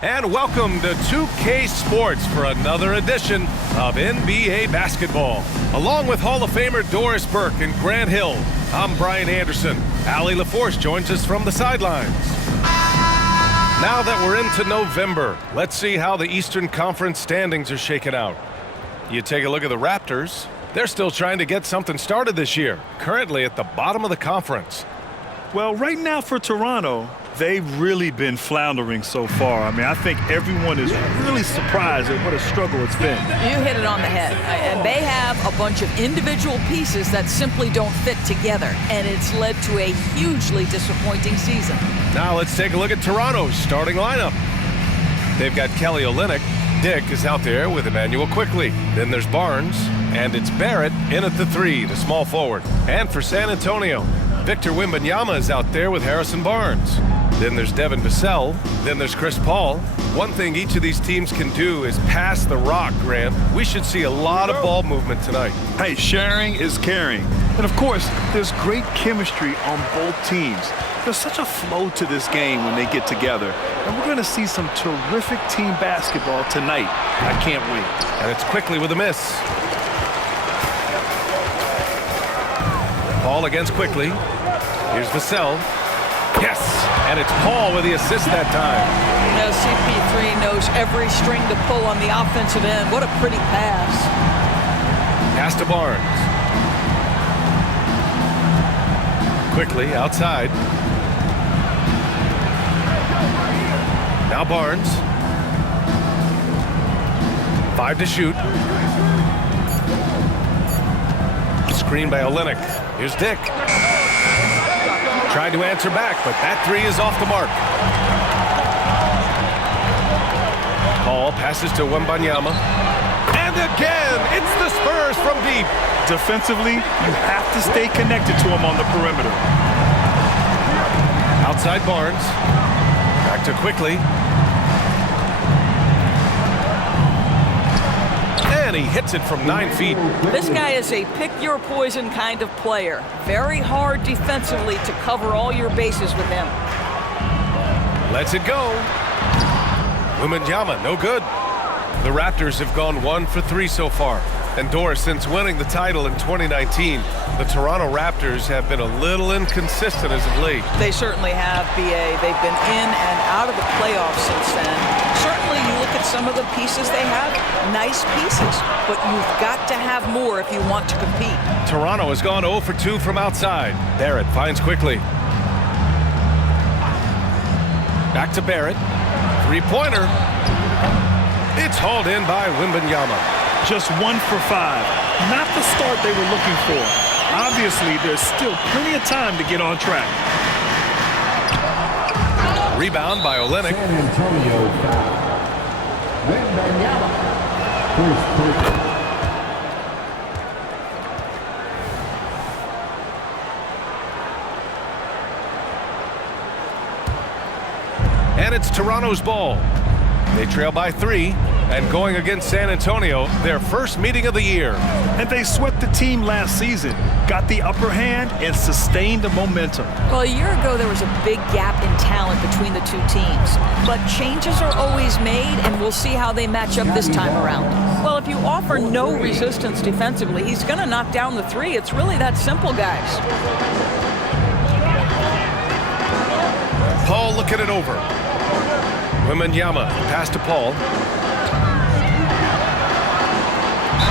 And welcome to 2K Sports for another edition of NBA basketball. Along with Hall of Famer Doris Burke and Grant Hill, I'm Brian Anderson. Allie LaForce joins us from the sidelines. Now that we're into November, let's see how the Eastern Conference standings are shaken out. You take a look at the Raptors. They're still trying to get something started this year, currently at the bottom of the conference. Well, right now for Toronto, they've really been floundering so far. I mean, I think everyone is really surprised at what a struggle it's been. You hit it on the head. And they have a bunch of individual pieces that simply don't fit together, and it's led to a hugely disappointing season. Now let's take a look at Toronto's starting lineup. They've got Kelly Olynyk. Dick is out there with Emmanuel Quickley. Then there's Barnes, and it's Barrett in at the 3, the small forward. And for San Antonio, Victor Wembanyama is out there with Harrison Barnes. Then there's Devin Vassell. Then there's Chris Paul. One thing each of these teams can do is pass the rock, Grant. We should see a lot of ball movement tonight. Hey, sharing is caring. And of course, there's great chemistry on both teams. There's such a flow to this game when they get together. And we're going to see some terrific team basketball tonight. I can't wait. And it's Quickley with a miss. Paul against Quickley. Here's Vassell. Yes! And it's Paul with the assist that time. You know, CP3 knows every string to pull on the offensive end. What a pretty pass. Pass to Barnes. Quickley outside. Now Barnes. 5 to shoot. Screen by Olynyk. Here's Dick. Tried to answer back, but that 3 is off the mark. Paul passes to Wembanyama. And again, it's the Spurs from deep. Defensively, you have to stay connected to him on the perimeter. Outside Barnes. Back to Quickley. And he hits it from 9 feet. This guy is a pick-your-poison kind of player. Very hard defensively to cover all your bases with him. Lets it go. Wembanyama, no good. The Raptors have gone 1 for 3 so far. And Doris, since winning the title in 2019, the Toronto Raptors have been a little inconsistent as of late. They certainly have, BA. They've been in and out of the playoffs since then. Certainly, you look at some of the pieces they have, nice pieces, but you've got to have more if you want to compete. Toronto has gone 0 for 2 from outside. Barrett finds Quickley. Back to Barrett. 3-pointer. It's hauled in by Wembanyama. Just 1 for 5. Not the start they were looking for. Obviously, there's still plenty of time to get on track. Rebound by Olynyk. San Antonio foul. Wembanyama. First person. And it's Toronto's ball. They trail by 3. And going against San Antonio, their first meeting of the year. And they swept the team last season, got the upper hand, and sustained the momentum. Well, a year ago, there was a big gap in talent between the two teams. But changes are always made, and we'll see how they match up this time around. Well, if you offer no resistance defensively, he's going to knock down the 3. It's really that simple, guys. Paul looking it over. Wembanyama, pass to Paul.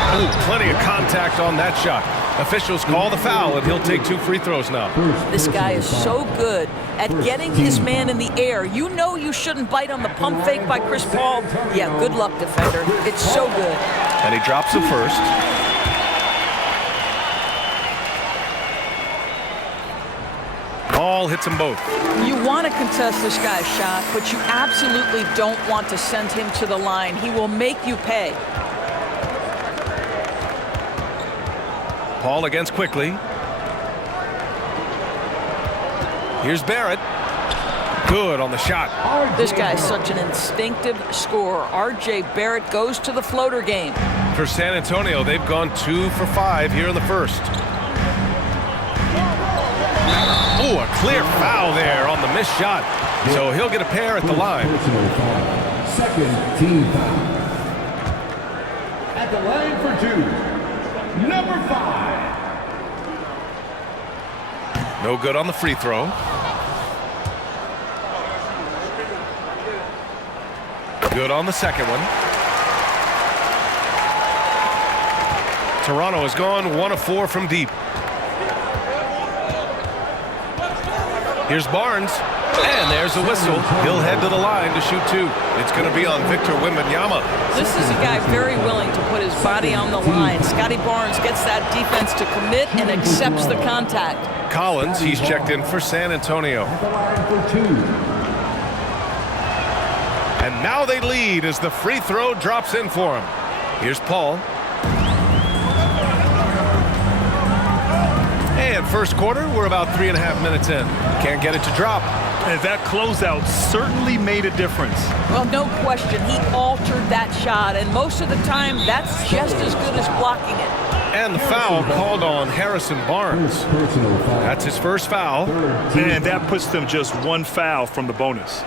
Ooh, plenty of contact on that shot. Officials call the foul, and he'll take 2 free throws now. This guy is so good at getting his man in the air. You know you shouldn't bite on the pump fake by Chris Paul. Yeah, good luck, defender. It's so good. And he drops the first. Paul hits them both. You want to contest this guy's shot, but you absolutely don't want to send him to the line. He will make you pay. Paul against Quickley. Here's Barrett. Good on the shot. This guy's such an instinctive scorer. R.J. Barrett goes to the floater game. For San Antonio, they've gone 2 for 5 here in the first. Oh, a clear foul there on the missed shot. So he'll get a pair at the line. Personal foul. Second team foul. At the line for 2, number 5. No good on the free throw. Good on the second one. Toronto has gone 1 of 4 from deep. Here's Barnes, and there's a whistle. He'll head to the line to shoot 2. It's going to be on Victor Wembanyama. This is a guy very willing to put his body on the line. Scotty Barnes gets that defense to commit and accepts the contact. Collins, he's checked in for San Antonio. At the line for 2. And now they lead as the free throw drops in for him. Here's Paul. And first quarter, we're about 3.5 minutes in. Can't get it to drop. And that closeout certainly made a difference. Well, no question, he altered that shot, and most of the time, that's just as good as blocking it. And the foul called on Harrison Barnes. Personal foul. That's his first foul. And that puts them just 1 foul from the bonus.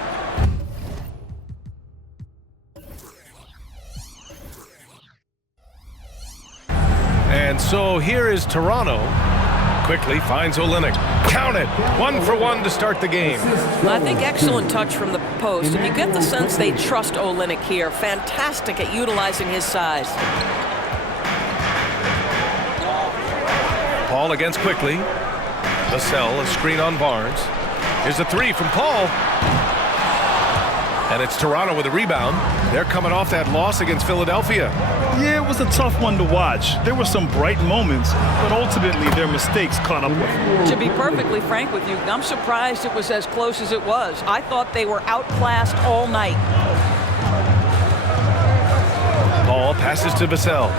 And so here is Toronto. Quickly finds Olynyk. Count it. 1 for 1 to start the game. I think excellent touch from the post, and you get the sense they trust Olynyk here. Fantastic at utilizing his size. Paul against Quickly. Vassell, a screen on Barnes. Here's a 3 from Paul. And it's Toronto with a rebound. They're coming off that loss against Philadelphia. Yeah, it was a tough one to watch. There were some bright moments, but ultimately their mistakes caught up with them. To be perfectly frank with you, I'm surprised it was as close as it was. I thought they were outclassed all night. Ball passes to Vassell.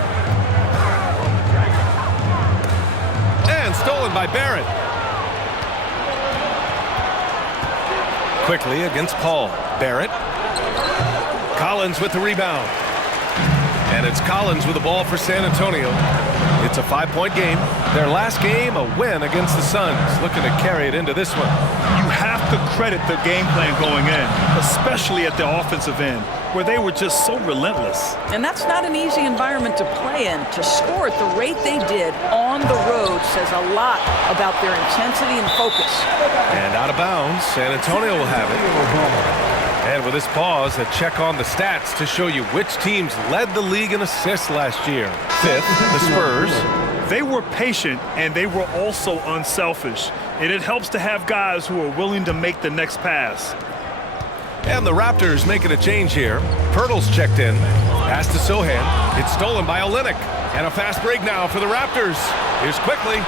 And stolen by Barrett. Quickly against Paul. Barrett. Collins with the rebound. And it's Collins with the ball for San Antonio. It's a 5-point game. Their last game, a win against the Suns. Looking to carry it into this one. You have to credit the game plan going in, especially at the offensive end, where they were just so relentless. And that's not an easy environment to play in. To score at the rate they did on the road says a lot about their intensity and focus. And out of bounds, San Antonio will have it. And with this pause, a check on the stats to show you which teams led the league in assists last year. 5th, the Spurs. They were patient, and they were also unselfish. And it helps to have guys who are willing to make the next pass. And the Raptors making a change here. Pirtle's checked in. Pass to Sohan. It's stolen by Olynyk. And a fast break now for the Raptors. Here's Quickly.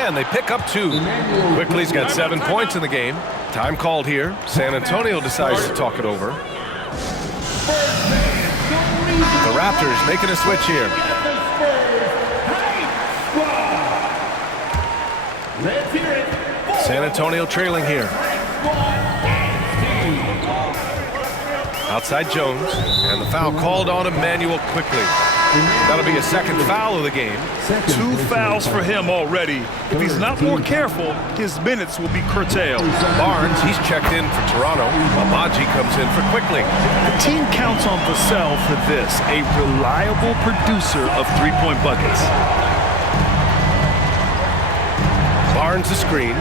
And they pick up 2. Quickly's got 7 points in the game. Time called here. San Antonio decides to talk it over. The Raptors making a switch here. San Antonio trailing here. Outside Jones, and the foul called on Emmanuel Quickly. That'll be a second foul of the game. 2 fouls for him already. If he's not more careful, his minutes will be curtailed. Barnes, he's checked in for Toronto. Mamaji comes in for Quickly. The team counts on Vassell for this, a reliable producer of 3-point buckets. Barnes the screen.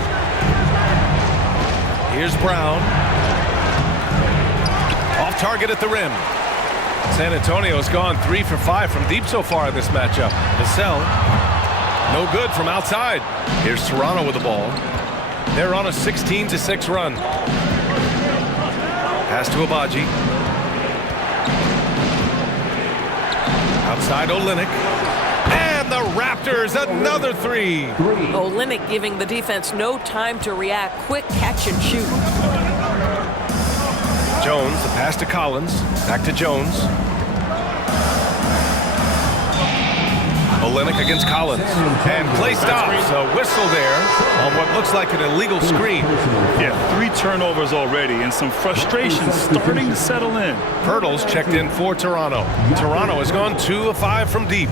Here's Brown. Off target at the rim. San Antonio's gone 3 for 5 from deep so far in this matchup. Vassell, no good from outside. Here's Toronto with the ball. They're on a 16-6 run. Pass to Abaji. Outside Olynyk. And the Raptors, another 3. Olynyk giving the defense no time to react. Quick catch and shoot. Jones, the pass to Collins. Back to Jones. Olynyk against Collins. And play stops. A whistle there on what looks like an illegal screen. Yeah, 3 turnovers already and some frustration starting to settle in. Pirtle's checked in for Toronto. Toronto has gone 2 of 5 from deep.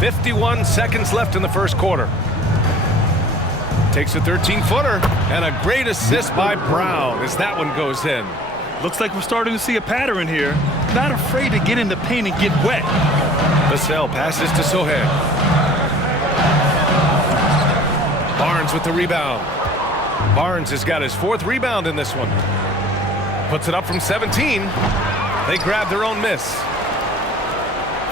51 seconds left in the first quarter. Takes a 13-footer, and a great assist by Brown as that one goes in. Looks like we're starting to see a pattern here. Not afraid to get in the paint and get wet. Vassell passes to Sohan. Barnes with the rebound. Barnes has got his 4th rebound in this one. Puts it up from 17. They grab their own miss.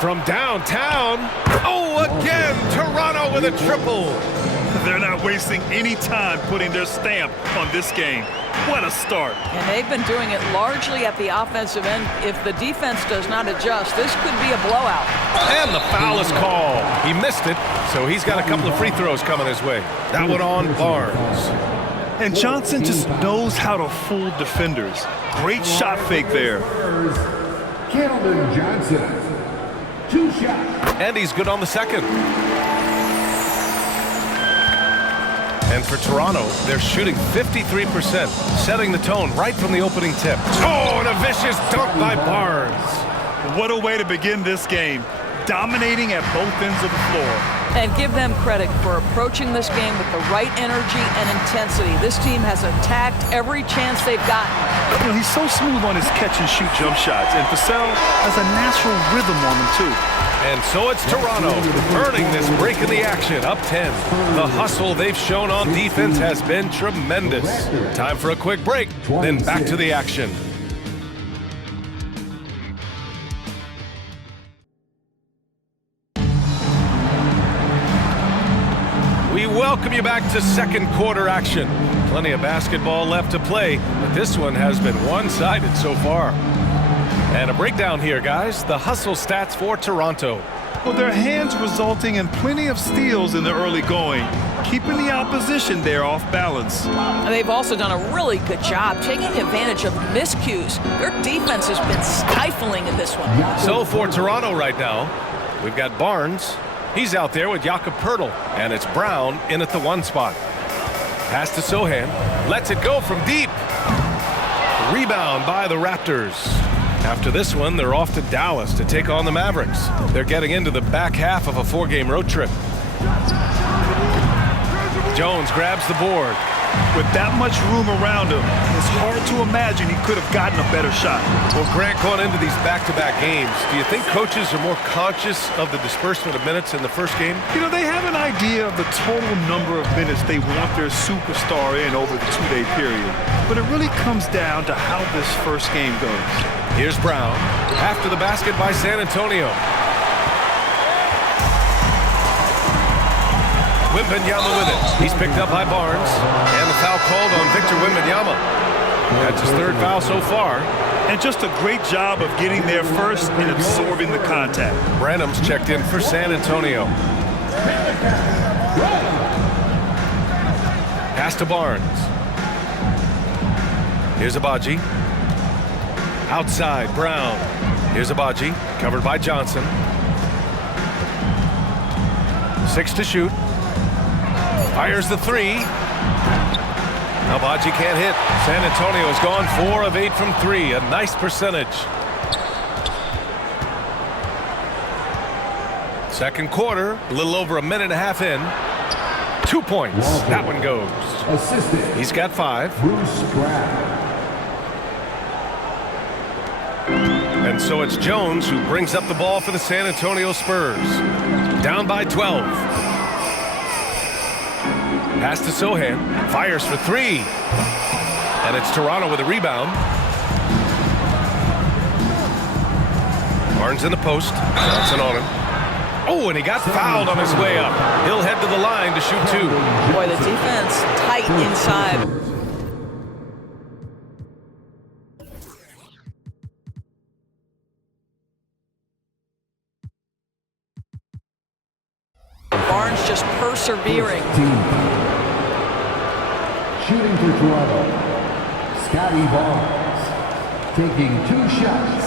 From downtown. Oh, again, Toronto with a triple. They're not wasting any time putting their stamp on this game. What a start. And they've been doing it largely at the offensive end. If the defense does not adjust, this could be a blowout. And the foul is called. He missed it, so he's got a couple of free throws coming his way. That one on Barnes. And Johnson just knows how to fool defenders. Great shot fake there. Keldon Johnson. 2 shots. And he's good on the second. And for Toronto, they're shooting 53%, setting the tone right from the opening tip. Oh, and a vicious dunk by Barnes. What a way to begin this game. Dominating at both ends of the floor. And give them credit for approaching this game with the right energy and intensity. This team has attacked every chance they've gotten. You know, he's so smooth on his catch-and-shoot jump shots, and Vassell has a natural rhythm on him, too. And so it's Toronto earning this break in the action, up 10. The hustle they've shown on defense has been tremendous. Time for a quick break, then back to the action. We welcome you back to second quarter action. Plenty of basketball left to play, but this one has been one-sided so far. And a breakdown here, guys. The hustle stats for Toronto. Well, their hands resulting in plenty of steals in the early going, keeping the opposition there off balance. They've also done a really good job taking advantage of miscues. Their defense has been stifling in this one. So for Toronto right now, we've got Barnes. He's out there with Jakob Poeltl, and it's Brown in at the 1 spot. Pass to Sohan. Lets it go from deep. Rebound by the Raptors. After this one, they're off to Dallas to take on the Mavericks. They're getting into the back half of a 4-game road trip. Jones grabs the board. With that much room around him, it's hard to imagine he could have gotten a better shot. Well, Grant, going into these back-to-back games, do you think coaches are more conscious of the disbursement of minutes in the first game? You know, they have an idea of the total number of minutes they want their superstar in over the 2-day period. But it really comes down to how this first game goes. Here's Brown. After the basket by San Antonio. Wembanyama with it. He's picked up by Barnes. And the foul called on Victor Wembanyama. That's his 3rd foul so far. And just a great job of getting there first and absorbing the contact. Branham's checked in for San Antonio. Pass to Barnes. Here's Abaji. Outside, Brown. Here's Abaji, covered by Johnson. 6 to shoot. Fires the 3. Abaji can't hit. San Antonio has gone 4 of 8 from 3. A nice percentage. Second quarter, a little over a minute and a half in. 2 points. That one goes. Assistant. He's got 5. Bruce Brown. And so it's Jones who brings up the ball for the San Antonio Spurs. Down by 12. Pass to Sohan. Fires for 3. And it's Toronto with a rebound. Barnes in the post. Johnson on him. Oh, and he got fouled on his way up. He'll head to the line to shoot 2. Boy, the defense tight inside. Barnes just persevering. Shooting for Toronto, Scotty Barnes, taking 2 shots.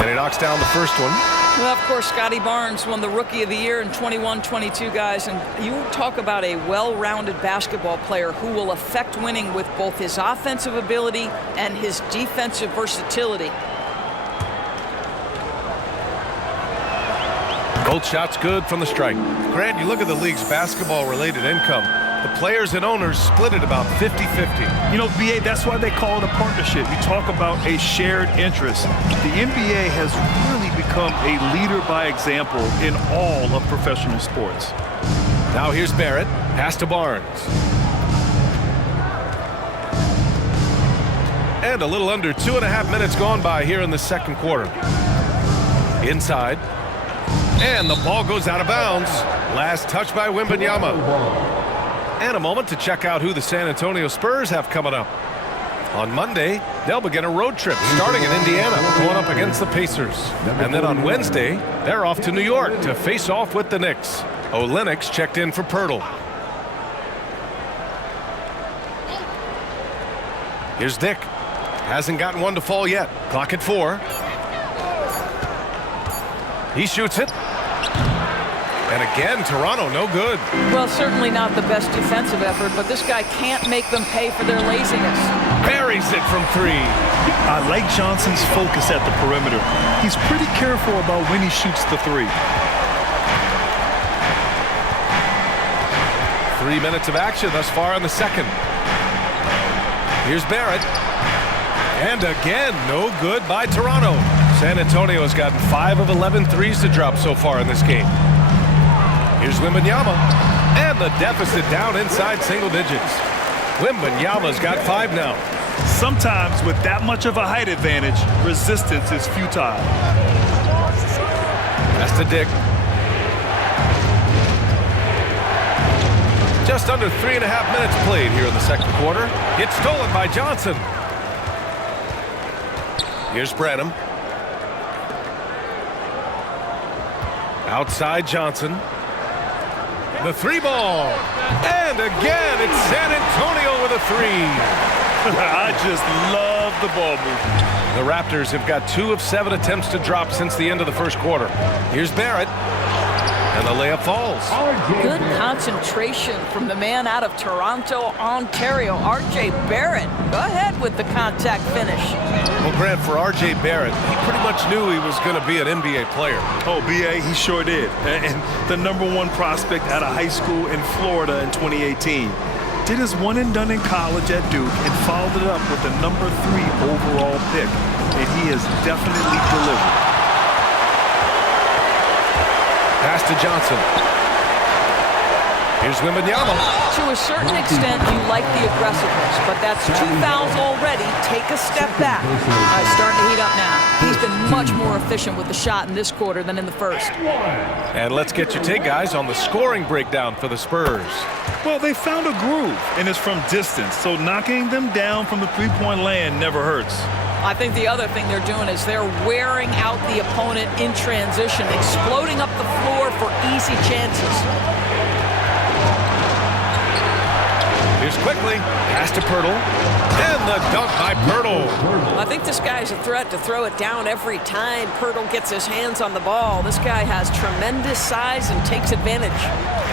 And he knocks down the first one. Well, of course, Scotty Barnes won the Rookie of the Year in 21-22, guys. And you talk about a well-rounded basketball player who will affect winning with both his offensive ability and his defensive versatility. Both shots good from the strike. Grant, you look at the league's basketball-related income. The players and owners split it about 50-50. You know, BA, that's why they call it a partnership. You talk about a shared interest. The NBA has really become a leader by example in all of professional sports. Now here's Barrett. Pass to Barnes. And a little under 2.5 minutes gone by here in the second quarter. Inside. And the ball goes out of bounds. Last touch by Wembanyama. And a moment to check out who the San Antonio Spurs have coming up. On Monday, they'll begin a road trip starting in Indiana, going up against the Pacers. And then on Wednesday, they're off to New York to face off with the Knicks. Olenix checked in for Pirtle. Here's Dick. Hasn't gotten one to fall yet. Clock at 4. He shoots it. And again, Toronto, no good. Well, certainly not the best defensive effort, but this guy can't make them pay for their laziness. Buries it from 3. I like Johnson's focus at the perimeter. He's pretty careful about when he shoots the 3. 3 minutes of action thus far in the second. Here's Barrett. And again, no good by Toronto. San Antonio has gotten 5 of 11 threes to drop so far in this game. Here's Wembanyama. And the deficit down inside single digits. Wembanyama's got 5 now. Sometimes with that much of a height advantage, resistance is futile. That's to Dick. Just under 3.5 minutes played here in the second quarter. It's stolen by Johnson. Here's Branham. Outside Johnson. The 3 ball. And again, it's San Antonio with a 3. I just love the ball movement. The Raptors have got 2 of 7 attempts to drop since the end of the first quarter. Here's Barrett. And the layup falls. Good concentration from the man out of Toronto, Ontario, R.J. Barrett. Go ahead with the contact finish. Well, Grant, for R.J. Barrett, he pretty much knew he was going to be an NBA player. Oh, B.A., he sure did. And the #1 prospect out of high school in Florida in 2018. Did his one and done in college at Duke and followed it up with the #3 overall pick. And he has definitely delivered. Pass to Johnson. Here's Wembanyama. To a certain extent, you like the aggressiveness, but that's 2 fouls already. Take a step back. Starting to heat up now. He's been much more efficient with the shot in this quarter than in the first. And let's get your take, guys, on the scoring breakdown for the Spurs. Well, they found a groove, and it's from distance, so knocking them down from the three-point land never hurts. I think the other thing they're doing is they're wearing out the opponent in transition, exploding up the floor for easy chances. Here's quickly. Pass to Pirtle. And the dunk by Pirtle. I think this guy's a threat to throw it down every time Pirtle gets his hands on the ball. This guy has tremendous size and takes advantage.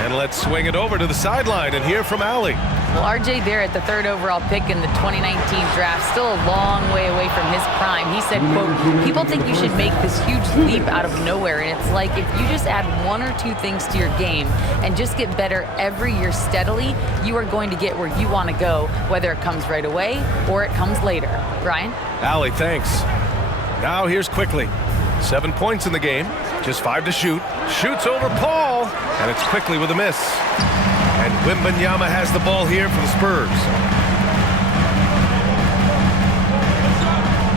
And let's swing it over to the sideline and hear from Allie. Well, R.J. Barrett, the 3rd overall pick in the 2019 draft, still a long way away from his prime. He said, quote, people think you should make this huge leap out of nowhere. And it's like if you just add 1 or 2 things to your game and just get better every year steadily, you are going to get where you want to go, whether it comes right away or it comes later. Brian? Allie, thanks. Now here's quickly. 7 points in the game, just 5 to shoot. Shoots over Paul, and it's quickly with a miss. And Wembanyama has the ball here for the Spurs.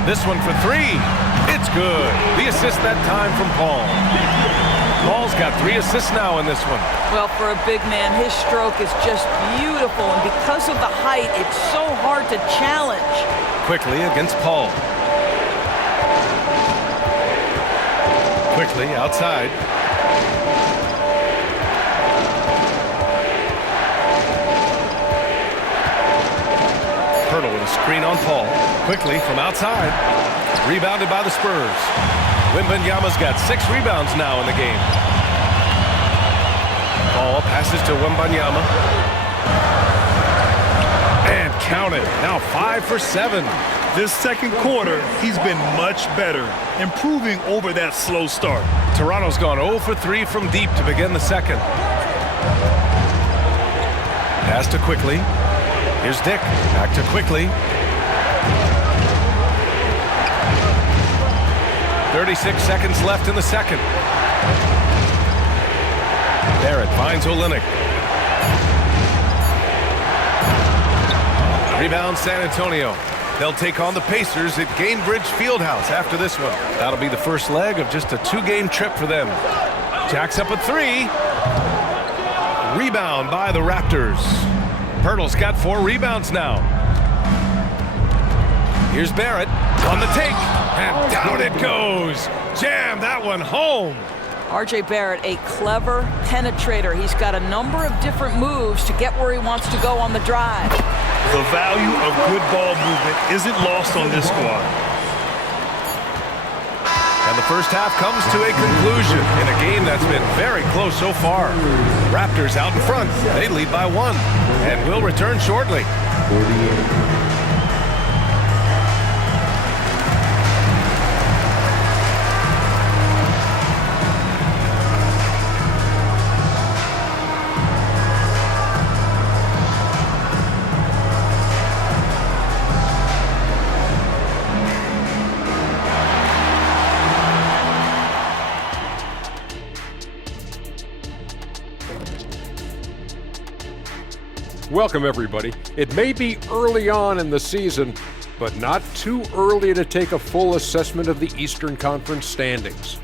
This one for 3. It's good. The assist that time from Paul. Paul's got 3 assists now in this one. Well, for a big man, his stroke is just beautiful, and because of the height, it's so hard to challenge. Quickly against Paul. Quickly outside. Pirtle with a screen on Paul. Quickly from outside. Rebounded by the Spurs. Wembanyama's got 6 rebounds now in the game. Ball passes to Wembanyama. And count it. Now 5 for 7. This second quarter, he's been much better, improving over that slow start. Toronto's gone 0 for 3 from deep to begin the second. Pass to Quickly. Here's Dick. Back to Quickly. 36 seconds left in the second. Barrett finds Olynyk. Rebound San Antonio. They'll take on the Pacers at Gainbridge Fieldhouse after this one. That'll be the first leg of just a 2-game trip for them. Jacks up a 3. Rebound by the Raptors. Pirtle's got 4 rebounds now. Here's Barrett on the take, and down it goes. Jam that one home. R.J. Barrett, a clever penetrator. He's got a number of different moves to get where he wants to go on the drive. The value of good ball movement isn't lost on this squad. And the first half comes to a conclusion in a game that's been very close so far. Raptors out in front. They lead by 1 and will return shortly. Welcome, everybody. It may be early on in the season, but not too early to take a full assessment of the Eastern Conference standings.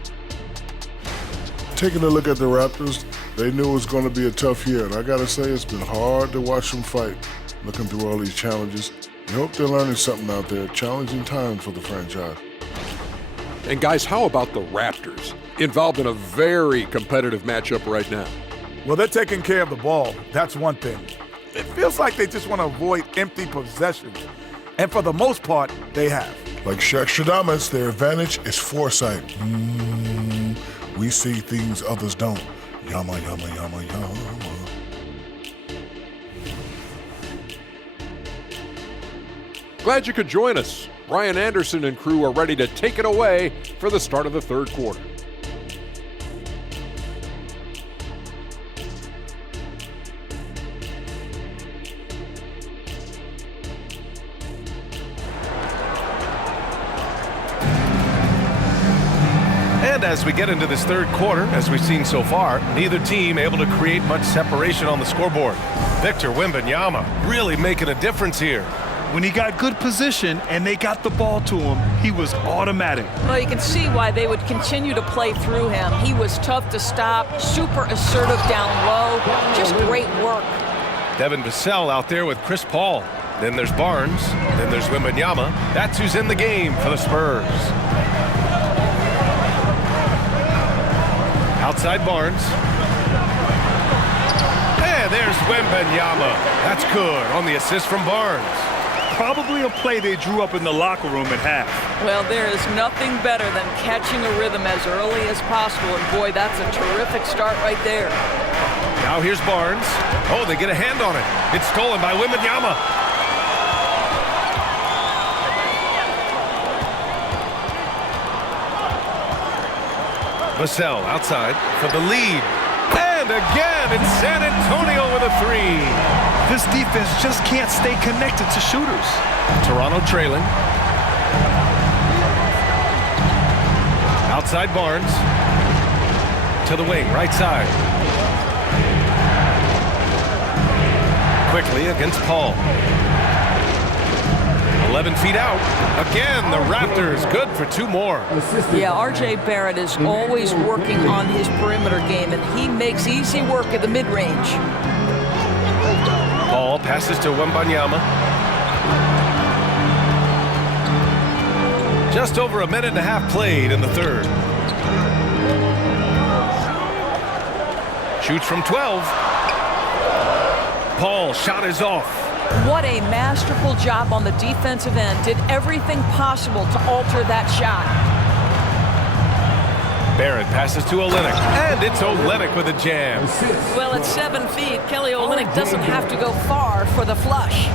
Taking a look at the Raptors, they knew it was going to be a tough year, and I got to say it's been hard to watch them fight, looking through all these challenges. I hope they're learning something out there. Challenging times for the franchise. And guys, how about the Raptors? Involved in a very competitive matchup right now. Well, they're taking care of the ball. That's one thing. It feels like they just want to avoid empty possessions. And for the most part, they have. Like Shaq Shadamas, their advantage is foresight. We see things others don't. Yama, yama, yama, yama. Glad you could join us. Ryan Anderson and crew are ready to take it away for the start of the third quarter. And as we get into this third quarter, as we've seen so far, neither team able to create much separation on the scoreboard. Victor Wembanyama really making a difference here. When he got good position and they got the ball to him, he was automatic. Well, you can see why they would continue to play through him. He was tough to stop, super assertive down low, just great work. Devin Vassell out there with Chris Paul. Then there's Barnes. Then there's Wembanyama. That's who's in the game for the Spurs. Outside Barnes. And there's Wembanyama. That's good on the assist from Barnes. Probably a play they drew up in the locker room at half. Well, there is nothing better than catching a rhythm as early as possible. And boy, that's a terrific start right there. Now here's Barnes. Oh, they get a hand on it. It's stolen by Wembanyama. Vassell outside for the lead. And again, it's San Antonio with a 3. This defense just can't stay connected to shooters. Toronto trailing. Outside Barnes. To the wing, right side. Quickly against Paul. 11 feet out. Again, the Raptors good for 2 more. Yeah, R.J. Barrett is always working on his perimeter game, and he makes easy work at the mid-range. Paul passes to Wembanyama. Just over a minute and a half played in the third. Shoots from 12. Paul's shot is off. What a masterful job on the defensive end. Did everything possible to alter that shot. Barrett passes to Olynyk, and it's Olynyk with a jam. Well, at 7 feet, Kelly Olynyk doesn't have to go far for the flush.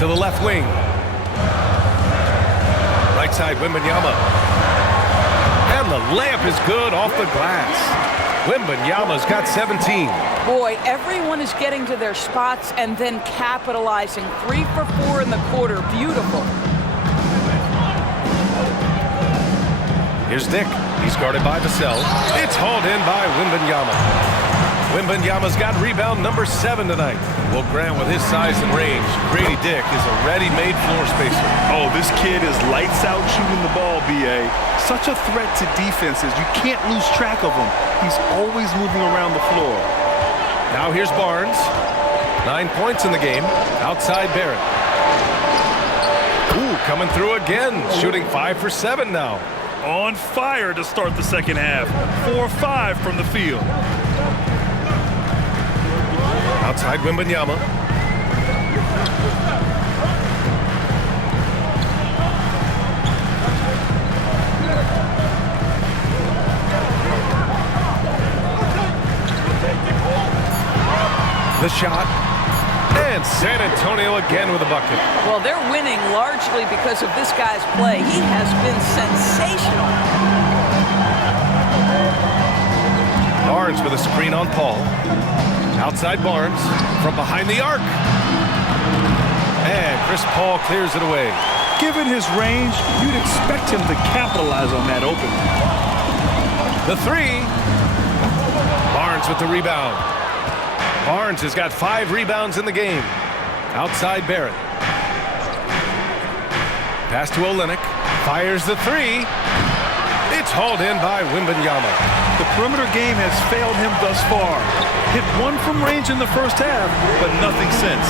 To the left wing. Right side, Wembanyama. And the layup is good off the glass. Wembanyama's got 17. Boy, everyone is getting to their spots and then capitalizing. 3 for 4 in the quarter. Beautiful. Here's Dick. He's guarded by Vassell. It's hauled in by Wembanyama. Wembanyama's got rebound number 7 tonight. Well, Grant, with his size and range, Grady Dick is a ready-made floor spacer. Oh, this kid is lights out shooting the ball, B.A. Such a threat to defenses. You can't lose track of him. He's always moving around the floor. Now here's Barnes. 9 points in the game. Outside Barrett. Ooh, coming through again. Shooting 5 for 7 now. On fire to start the second half. 4-5 from the field. Outside Wembanyama. The shot. And San Antonio again with a bucket. Well, they're winning largely because of this guy's play. He has been sensational. Barnes with a screen on Paul. Outside Barnes from behind the arc. And Chris Paul clears it away. Given his range, you'd expect him to capitalize on that opening. The 3. Barnes with the rebound. Barnes has got 5 rebounds in the game. Outside Barrett. Pass to Olynyk. Fires the 3. It's hauled in by Wembanyama. The perimeter game has failed him thus far. Hit 1 from range in the first half, but nothing since.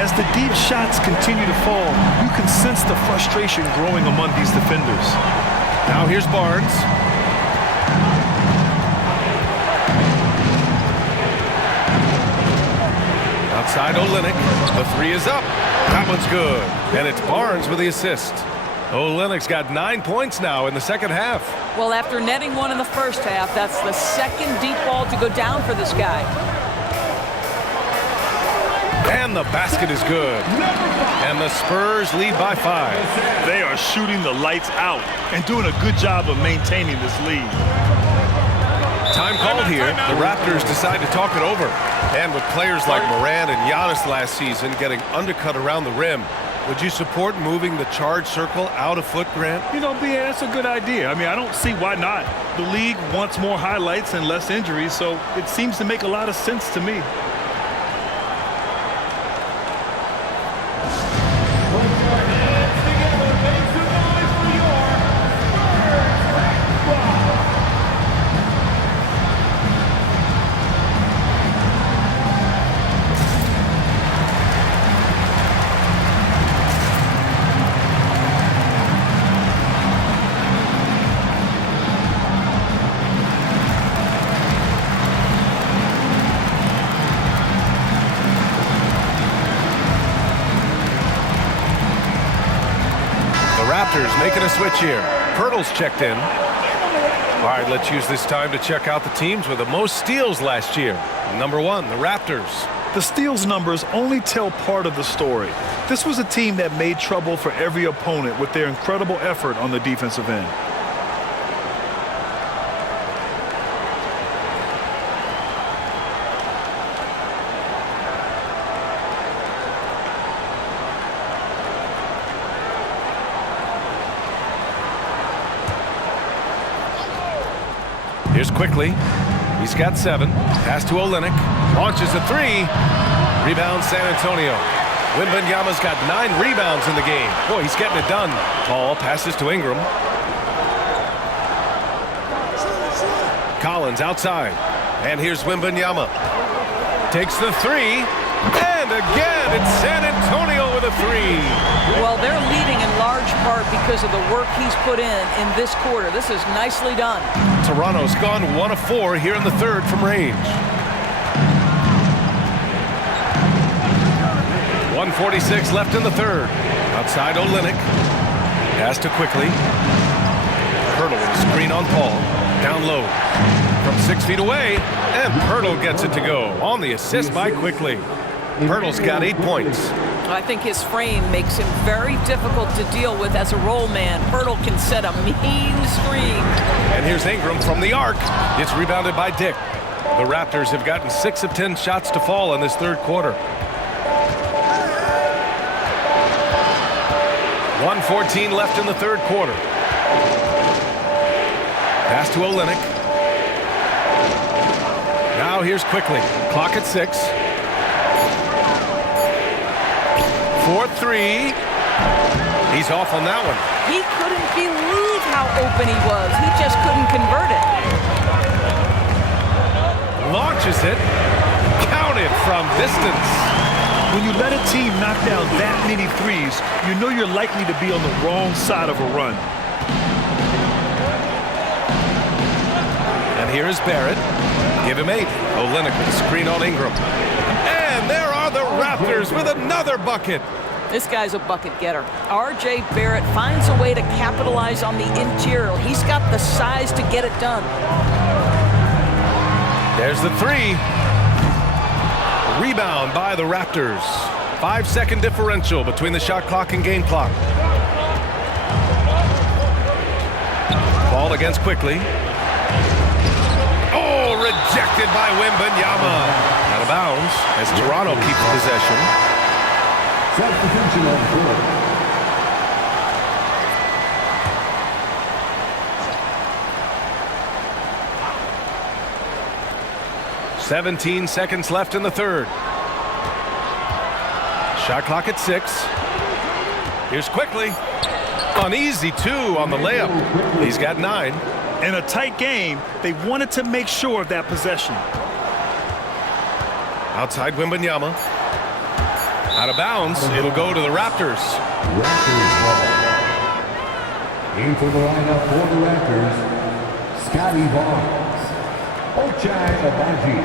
As the deep shots continue to fall, you can sense the frustration growing among these defenders. Now here's Barnes. Outside Olynyk. The 3 is up. That one's good. And it's Barnes with the assist. Olynyk's got 9 points now in the second half. Well, after netting 1 in the first half, that's the second deep ball to go down for this guy. And the basket is good. And the Spurs lead by 5. They are shooting the lights out and doing a good job of maintaining this lead. Time called here. The Raptors decide to talk it over. And with players like Morant and Giannis last season getting undercut around the rim, would you support moving the charge circle out a foot, Grant? You know, B.A., that's a good idea. I mean, I don't see why not. The league wants more highlights and less injuries, so it seems to make a lot of sense to me. Raptors making a switch here. Pirtle's checked in. All right, let's use this time to check out the teams with the most steals last year. Number 1, the Raptors. The steals numbers only tell part of the story. This was a team that made trouble for every opponent with their incredible effort on the defensive end. Here's Quickly. He's got 7. Pass to Olynyk. Launches a 3. Rebound San Antonio. Wembanyama's got 9 rebounds in the game. Boy, he's getting it done. Paul passes to Ingram. Collins outside. And here's Wembanyama. Takes the 3. And again, it's San Antonio with a 3. Well, they're leading in large part because of the work he's put in this quarter. This is nicely done. Toronto's gone 1 of 4 here in the third from range. 1:46 left in the third. Outside Olynyk. Pass to Quickly. Pirtle with a Screen on Paul. Down low. From 6 feet away. And Pirtle gets it to go. On the assist by Quickly. Pirtle's got 8 points. I think his frame makes him very difficult to deal with as a roll man. Pirtle can set a mean screen. And here's Ingram from the arc. It's rebounded by Dick. The Raptors have gotten 6 of 10 shots to fall in this third quarter. 1:14 left in the third quarter. Pass to Olynyk. Now here's Quickly. Clock at 6. 4-3. He's off on that one. He couldn't believe how open he was. He just couldn't convert it. Launches it. Counted from distance. When you let a team knock down that many threes, you know you're likely to be on the wrong side of a run. And here is Barrett. Give him 8. Olynyk with a screen on Ingram. And there are the Raptors with another bucket. This guy's a bucket getter. R.J. Barrett finds a way to capitalize on the interior. He's got the size to get it done. There's the 3. Rebound by the Raptors. 5-second differential between the shot clock and game clock. Ball against Quickly. Oh, rejected by Wembanyama. Out of bounds as Toronto keeps possession. Substitution on the court. 17 seconds left in the third. Shot clock at 6. Here's Quickly. An easy 2 on the layup. He's got 9. In a tight game, they wanted to make sure of that possession. Outside Wembanyama. Out of bounds. It'll go to the Raptors. Raptors ball. Into the lineup for the Raptors, Scotty Barnes, Ochai Agbaji.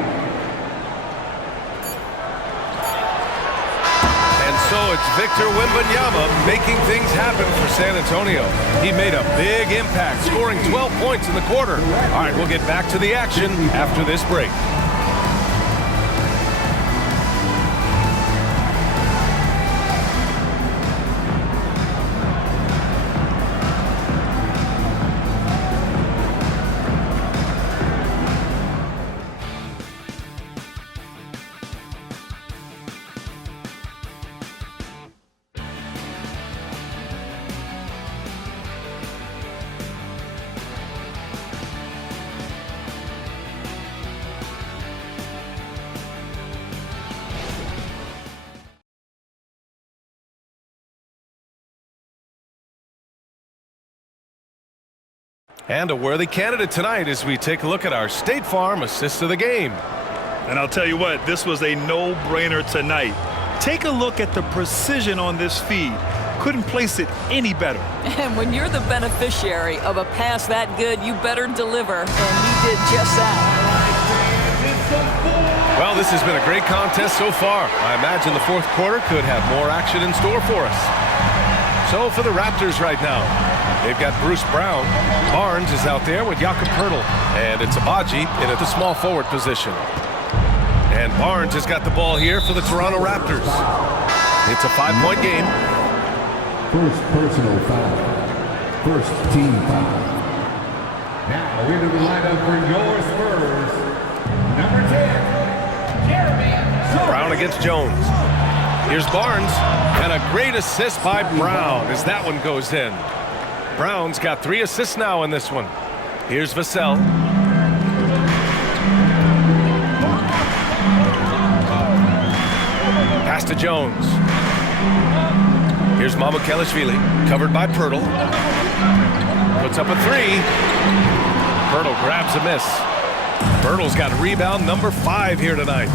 And so it's Victor Wembanyama making things happen for San Antonio. He made a big impact, scoring 12 points in the quarter. All right, we'll get back to the action after this break. And a worthy candidate tonight as we take a look at our State Farm assist of the game. And I'll tell you what, this was a no-brainer tonight. Take a look at the precision on this feed. Couldn't place it any better. And when you're the beneficiary of a pass that good, you better deliver. And he did just that. Well, this has been a great contest so far. I imagine the fourth quarter could have more action in store for us. So for the Raptors right now, they've got Bruce Brown. Barnes is out there with Jakob Poeltl. And it's Agbaji in at the small forward position. And Barnes has got the ball here for the Toronto Raptors. It's a 5-point game. First personal foul. First team foul. Now into the lineup for your Spurs, number 10, Jeremy. Brown against Jones. Here's Barnes, and a great assist by Brown as that one goes in. Brown's got 3 assists now in this one. Here's Vassell. Pass to Jones. Here's Mamukelashvili, covered by Poeltl. Puts up a 3. Poeltl grabs a miss. Poeltl's got rebound number 5 here tonight.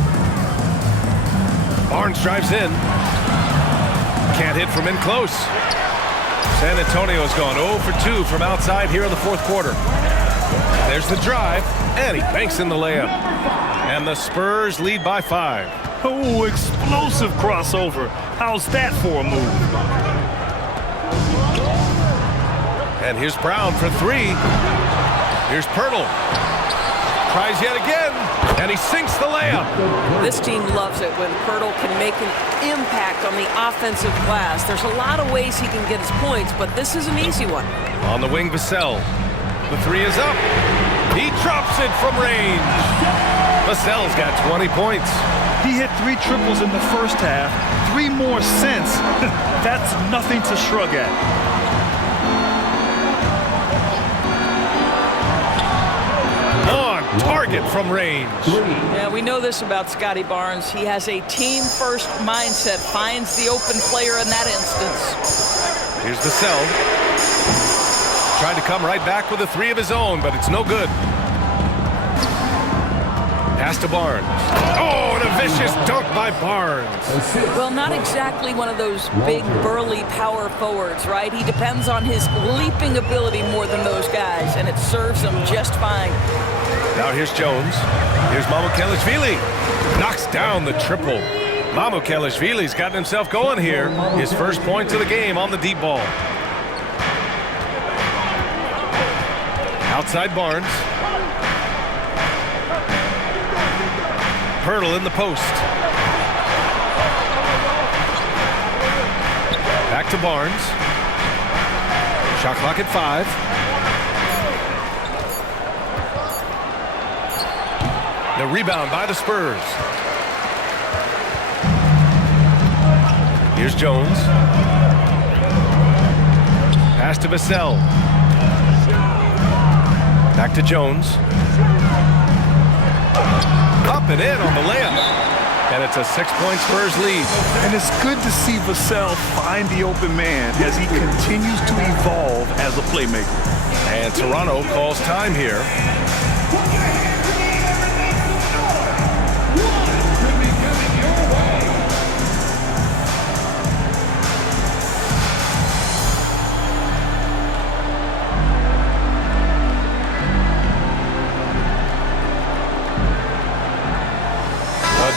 Barnes drives in. Can't hit from in close. San Antonio's gone 0 for 2 from outside here in the fourth quarter. There's the drive, and he banks in the layup. And the Spurs lead by 5. Oh, explosive crossover. How's that for a move? And here's Brown for 3. Here's Pirtle. Tries yet again, and he sinks the layup. This team loves it when Pirtle can make an impact on the offensive glass. There's a lot of ways he can get his points, but this is an easy one. On the wing, Vassell. The three is up. He drops it from range. Vassell's got 20 points. He hit 3 triples in the first half, 3 more since. That's nothing to shrug at. Target from range. Yeah, we know this about Scotty Barnes. He has a team-first mindset, finds the open player in that instance. Here's Vassell. Tried to come right back with a 3 of his own, but it's no good. Pass to Barnes. Oh, and a vicious dunk by Barnes. Well, not exactly one of those big, burly power forwards, right? He depends on his leaping ability more than those guys, and it serves him just fine. Now here's Jones. Here's Mamukelashvili. Knocks down the triple. Mamukelashvili's gotten himself going here. His first points of the game on the deep ball. Outside Barnes. Pirtle in the post. Back to Barnes. Shot clock at 5. The rebound by the Spurs. Here's Jones. Pass to Vassell. Back to Jones. Up and in on the layup. And it's a 6-point Spurs lead. And it's good to see Vassell find the open man as he continues to evolve as a playmaker. And Toronto calls time here.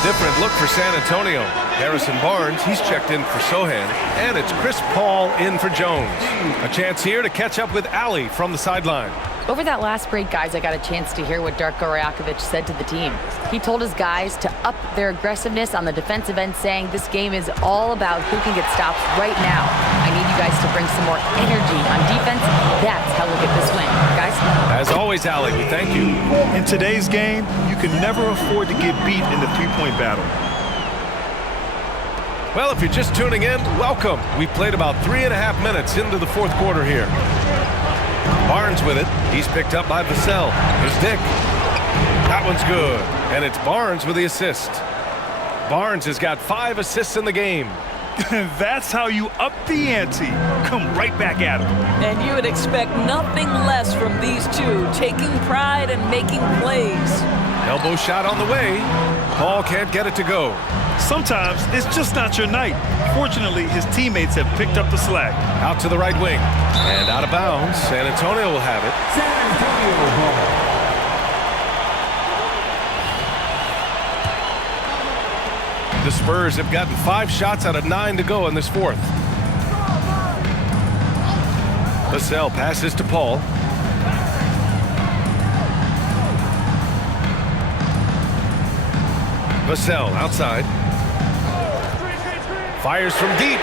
Different look for San Antonio. Harrison Barnes, he's checked in for Sohan. And it's Chris Paul in for Jones. A chance here to catch up with Ali from the sideline. Over that last break, guys, I got a chance to hear what Darko Rajakovic said to the team. He told his guys to up their aggressiveness on the defensive end, saying this game is all about who can get stops right now. I need you guys to bring some more energy on defense. That's how we'll get this win. Guys? As always, Ali, we thank you. In today's game, you can never afford to get beat in the three-point battle. Well, if you're just tuning in, welcome. We've played about 3.5 minutes into the fourth quarter here. Barnes with it. He's picked up by Vassell. Here's Dick. That one's good. And it's Barnes with the assist. Barnes has got 5 assists in the game. That's how you up the ante. Come right back at him. And you would expect nothing less from these two, taking pride and making plays. Elbow shot on the way. Paul can't get it to go. Sometimes it's just not your night. Fortunately, his teammates have picked up the slack. Out to the right wing. And out of bounds. San Antonio will have it. San Antonio ball. The Spurs have gotten 5 shots out of 9 to go in this fourth. Vassell passes to Paul. Vassell outside. Fires from deep.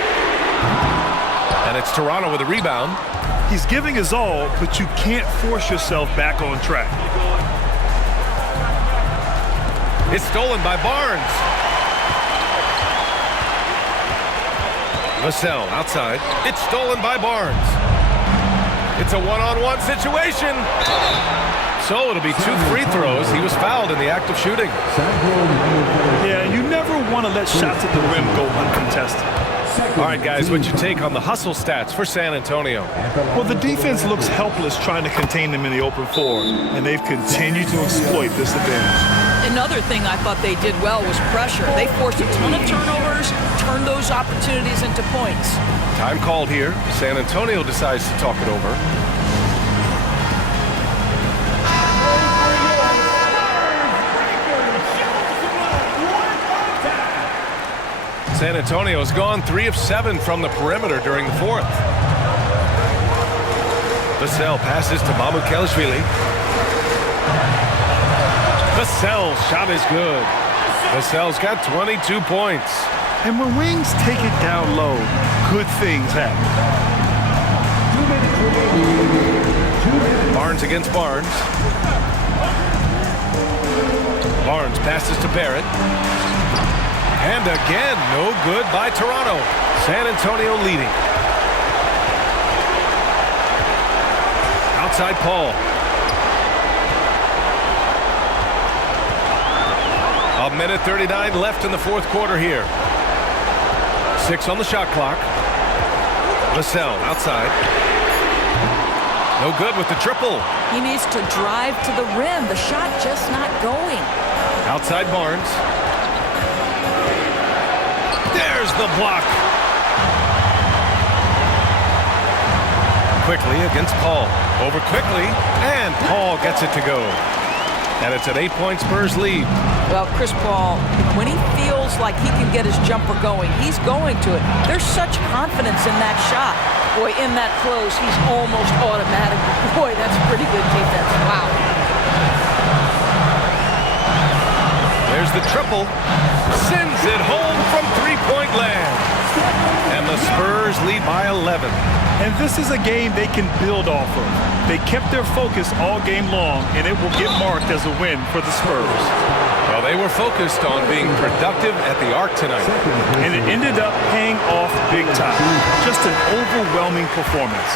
And it's Toronto with a rebound. He's giving his all, but you can't force yourself back on track. It's stolen by Barnes. Vassell outside. It's stolen by Barnes. It's a one-on-one situation. So it'll be 2 free throws. He was fouled in the act of shooting. Yeah, you never want to let shots at the rim go uncontested. All right, guys, what's your take on the hustle stats for San Antonio? Well, the defense looks helpless trying to contain them in the open floor, and they've continued to exploit this advantage. Another thing I thought they did well was pressure. They forced a ton of turnovers, turned those opportunities into points. Time called here. San Antonio decides to talk it over. San Antonio has gone 3 of 7 from the perimeter during the fourth. Vassell passes to Mamukelashvili. Vassell's shot is good. Vassell's got 22 points. And when wings take it down low, good things happen. Barnes against Barnes. Barnes passes to Barrett. And again, no good by Toronto. San Antonio leading. Outside Paul. A minute 39 left in the fourth quarter here. 6 on the shot clock. Vassell outside. No good with the triple. He needs to drive to the rim. The shot just not going. Outside Barnes. There's the block. Quickly against Paul. Over quickly, and Paul gets it to go. And it's an 8-point Spurs lead. Well, Chris Paul, when he feels like he can get his jumper going, he's going to it. There's such confidence in that shot. Boy, in that close, he's almost automatic. Boy, that's pretty good defense. Wow. There's the triple. Sends it home from three-point land. And the Spurs lead by 11. And this is a game they can build off of. They kept their focus all game long, and it will get marked as a win for the Spurs. Well, they were focused on being productive at the arc tonight. And it ended up paying off big time. Just an overwhelming performance.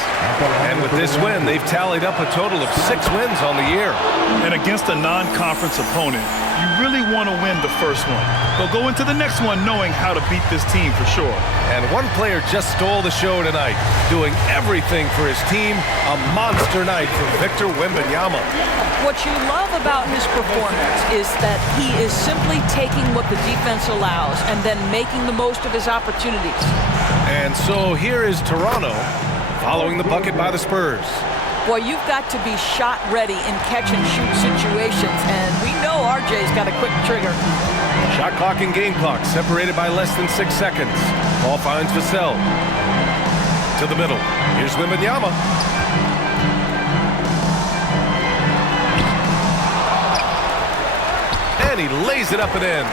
And with this win, they've tallied up a total of 6 wins on the year. And against a non-conference opponent, you really want to win the first one. But go into the next one knowing how to beat this team for sure. And one player just stole the show tonight, doing everything for his team. A monster night for Victor Wembanyama. What you love about his performance is that he is simply taking what the defense allows and then making the most of his opportunities. And so here is Toronto following the bucket by the Spurs. Boy, you've got to be shot ready in catch-and-shoot situations, and we know RJ's got a quick trigger. Shot clock and game clock separated by less than 6 seconds. Ball finds Vassell. To the middle. Here's Wembanyama. And he lays it up and in.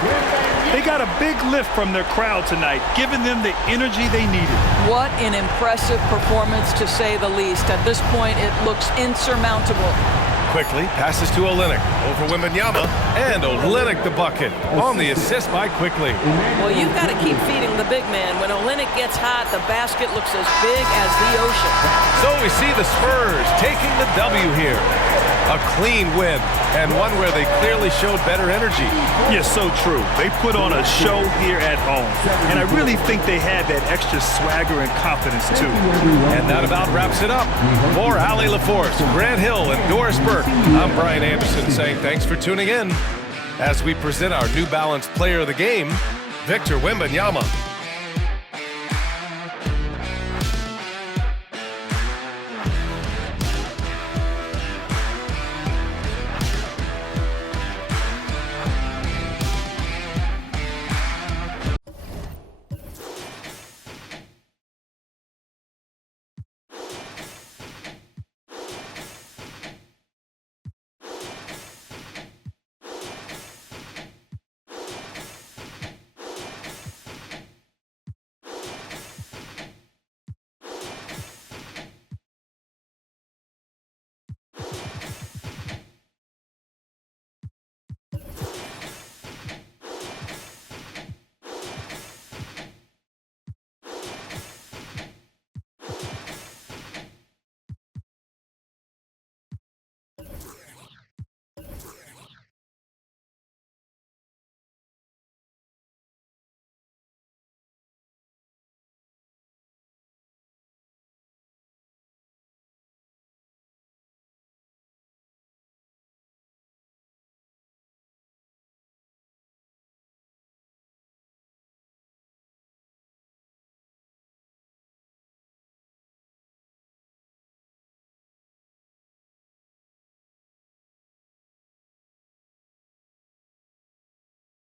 They got a big lift from their crowd tonight, giving them the energy they needed. What an impressive performance, to say the least. At this point, it looks insurmountable. Quickly passes to Olynyk. Over Wembanyama. And Olynyk the bucket on the assist by Quickly. Well, you've got to keep feeding the big man. When Olynyk gets hot, the basket looks as big as the ocean. So we see the Spurs taking the W here. A clean win, and one where they clearly showed better energy. Yes, so true. They put on a show here at home, and I really think they had that extra swagger and confidence, too. And that about wraps it up. For Allie LaForce, Grant Hill, and Doris Burke, I'm Brian Anderson saying thanks for tuning in as we present our New Balance Player of the Game, Victor Wembanyama.